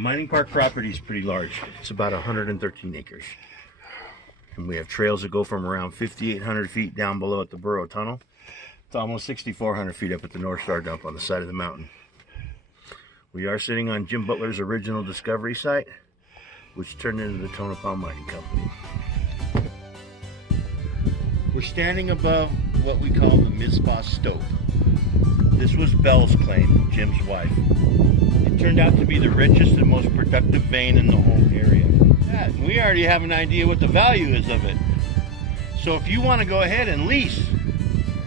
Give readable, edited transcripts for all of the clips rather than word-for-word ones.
mining park property is pretty large. It's about 113 acres. And we have trails that go from around 5,800 feet down below at the Burrow Tunnel to almost 6,400 feet up at the North Star dump on the side of the mountain. We are sitting on Jim Butler's original discovery site, which turned into the Tonopah Mining Company. We're standing above what we call the Mizpah Stope. This was Belle's claim, Jim's wife. It turned out to be the richest and most productive vein in the whole area. We already have an idea what the value is of it. So if you want to go ahead and lease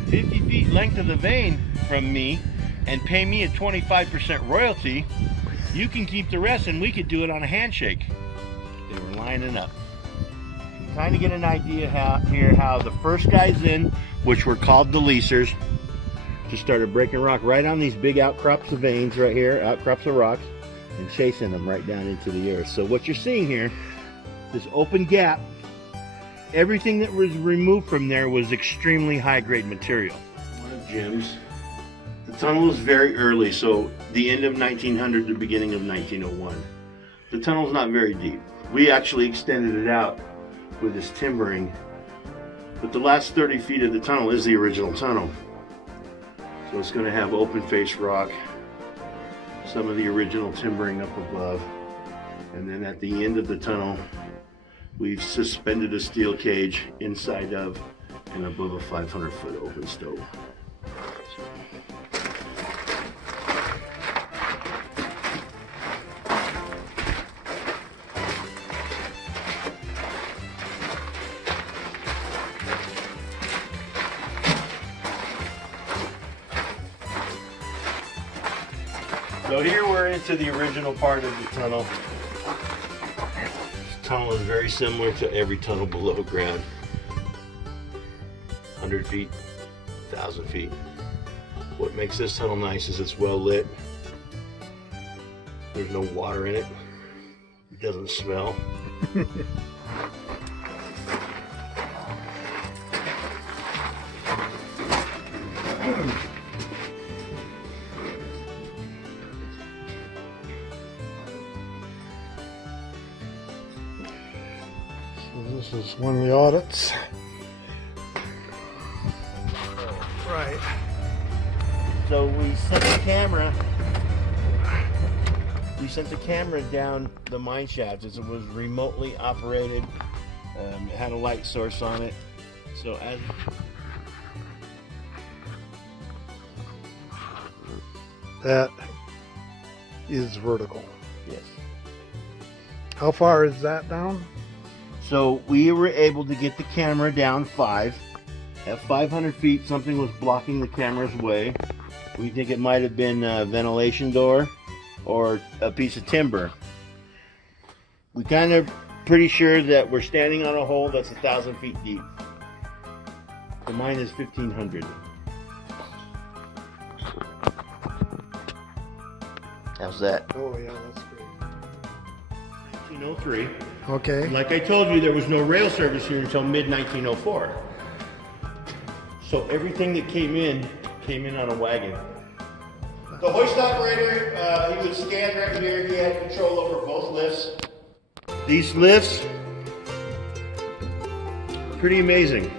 50 feet length of the vein from me and pay me a 25% royalty, you can keep the rest and we could do it on a handshake. They were lining up. You can kind of get an idea how the first guys in, which were called the leasers, just started breaking rock right on these big outcrops of veins right here, outcrops of rocks, and chasing them right down into the earth. So what you're seeing here, this open gap, everything that was removed from there was extremely high-grade material. One of Jim's. The tunnel was very early, so the end of 1900, the beginning of 1901. The tunnel's not very deep. We actually extended it out with this timbering, but the last 30 feet of the tunnel is the original tunnel. So it's going to have open face rock, some of the original timbering up above, and then at the end of the tunnel we've suspended a steel cage inside of and above a 500-foot open stope. So here we're into the original part of the tunnel. This tunnel is very similar to every tunnel below ground. 100 feet, 1,000 feet. What makes this tunnel nice is it's well lit. There's no water in it. It doesn't smell. This is one of the audits. Right. So we sent the camera. We sent the camera down the mine shaft as it was remotely operated. It had a light source on it. So as That is vertical. yes. How far is that down? So we were able to get the camera down 5. At 500 feet, something was blocking the camera's way. We think it might have been a ventilation door or a piece of timber. We kind of pretty sure that we're standing on a hole that's 1,000 feet deep. The mine is 1,500. How's that? Oh yeah, that's great. 1903. Okay. Like I told you, there was no rail service here until mid-1904. So everything that came in on a wagon. The hoist operator, he would stand right here. He had control over both lifts. These lifts, pretty amazing.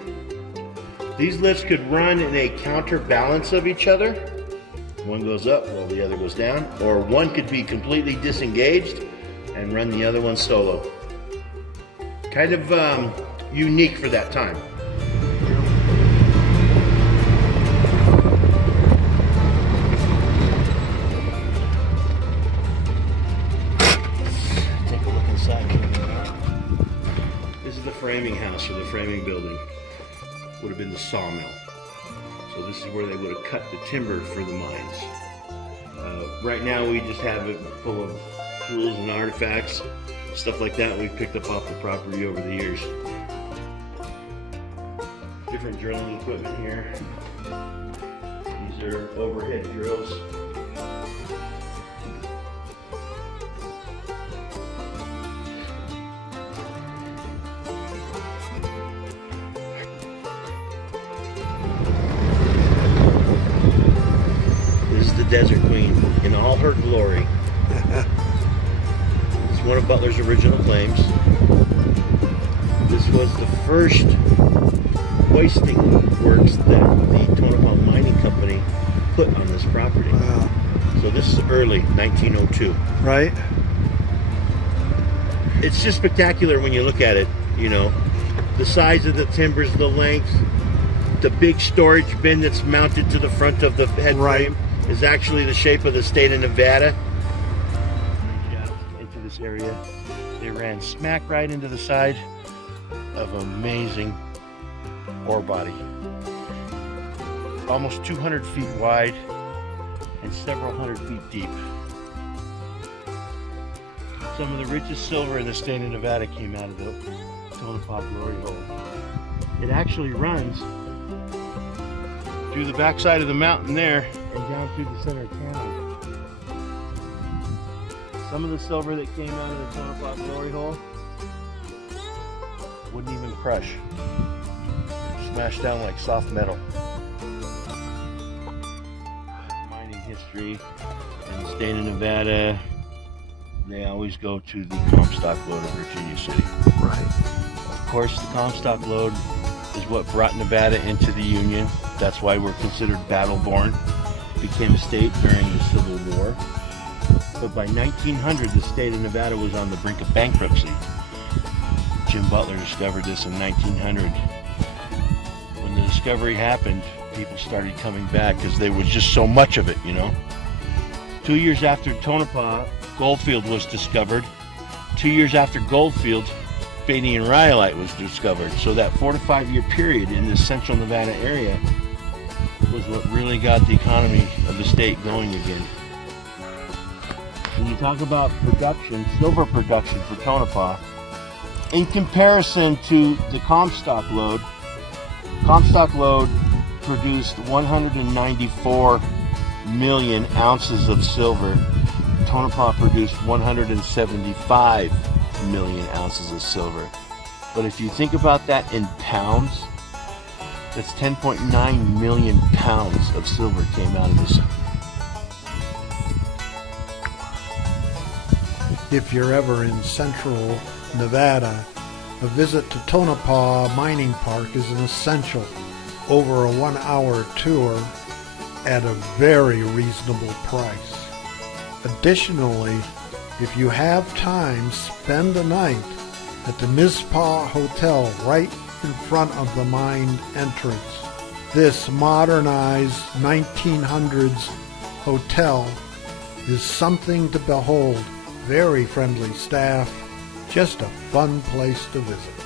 These lifts could run in a counterbalance of each other. One goes up while the other goes down, or one could be completely disengaged and run the other one solo. Kind of unique for that time. Take a look inside. This is the framing house or the framing building. Would have been the sawmill. So this is where they would have cut the timber for the mines. Right now we just have it full of tools and artifacts, stuff like that we've picked up off the property over the years. Different drilling equipment here. These are overhead drills. This is the Desert Queen in all her glory. one of Butler's original claims. This was the first hoisting works that the Tonopah Mining Company put on this property. Wow. So this is early 1902. Right? It's just spectacular when you look at it, you know. The size of the timbers, the length, the big storage bin that's mounted to the front of the head frame is actually the shape of the state of Nevada. Into this area, they ran smack right into the side of an amazing ore body. Almost 200 feet wide and several hundred feet deep. Some of the richest silver in the state of Nevada came out of the Tonopah Glory Hole. It actually runs through the backside of the mountain there and down through the center of town. Some of the silver that came out of the Tonopah Glory Hole wouldn't even crush. Smashed down like soft metal. Mining history in the state of Nevada, they always go to the Comstock lode of Virginia City. Right. Of course, the Comstock lode is what brought Nevada into the Union. That's why we're considered battle-born. Became a state during the Civil War. But by 1900, the state of Nevada was on the brink of bankruptcy. Jim Butler discovered this in 1900. When the discovery happened, people started coming back because there was just so much of it, you know. 2 years after Tonopah, Goldfield was discovered. 2 years after Goldfield, Beatty and Rhyolite was discovered. So that 4 to 5 year period in the central Nevada area was what really got the economy of the state going again. When you talk about production, silver production for Tonopah, in comparison to the Comstock lode produced 194 million ounces of silver. Tonopah produced 175 million ounces of silver. But if you think about that in pounds, that's 10.9 million pounds of silver came out of this. If you're ever in central Nevada, a visit to Tonopah Mining Park is an essential. Over a 1-hour tour at a very reasonable price. Additionally, if you have time, spend a night at the Mizpah Hotel right in front of the mine entrance. This modernized 1900s hotel is something to behold. Very friendly staff, just a fun place to visit.